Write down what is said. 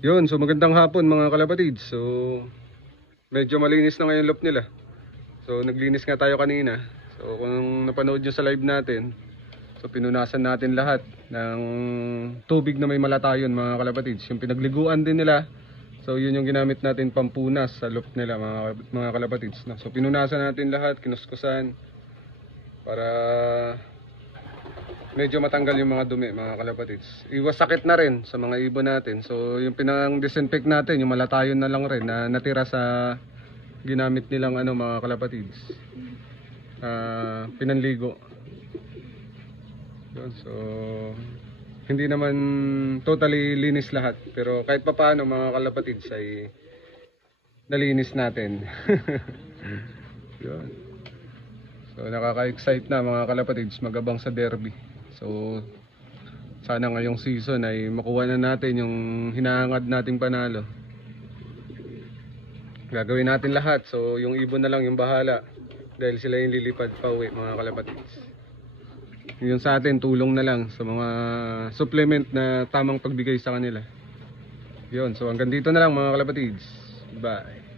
Yun, so magandang hapon mga kalapatids. So medyo malinis na ngayon loop nila. So naglinis nga tayo kanina. So kung napanood nyo sa live natin, so pinunasan natin lahat ng tubig na may malatayon mga kalapatids. Yung pinagliguan din nila. So yun yung ginamit natin pampunas sa loop nila mga kalapatids. So pinunasan natin lahat, kinuskusan para medyo matanggal yung mga dumi mga kalapatids. Iwas sakit na rin sa mga ibon natin. So yung pinang-disinfect natin, yung malatayon na lang rin na natira sa ginamit nilang mga kalapatids. Pinanligo. Yun, so hindi naman totally linis lahat. Pero kahit pa paano mga kalapatids ay nalinis natin. Yun. So nakaka-excite na mga kalapatids magabang sa derby. So sana ngayong season ay makuha na natin yung hinahangad nating panalo. Gagawin natin lahat. So yung ibon na lang yung bahala dahil sila yung lilipad pa uwi mga kalapatids. Yung sa atin tulong na lang sa mga supplement na tamang pagbigay sa kanila. Yun, so hanggang dito na lang mga kalapatids. Bye.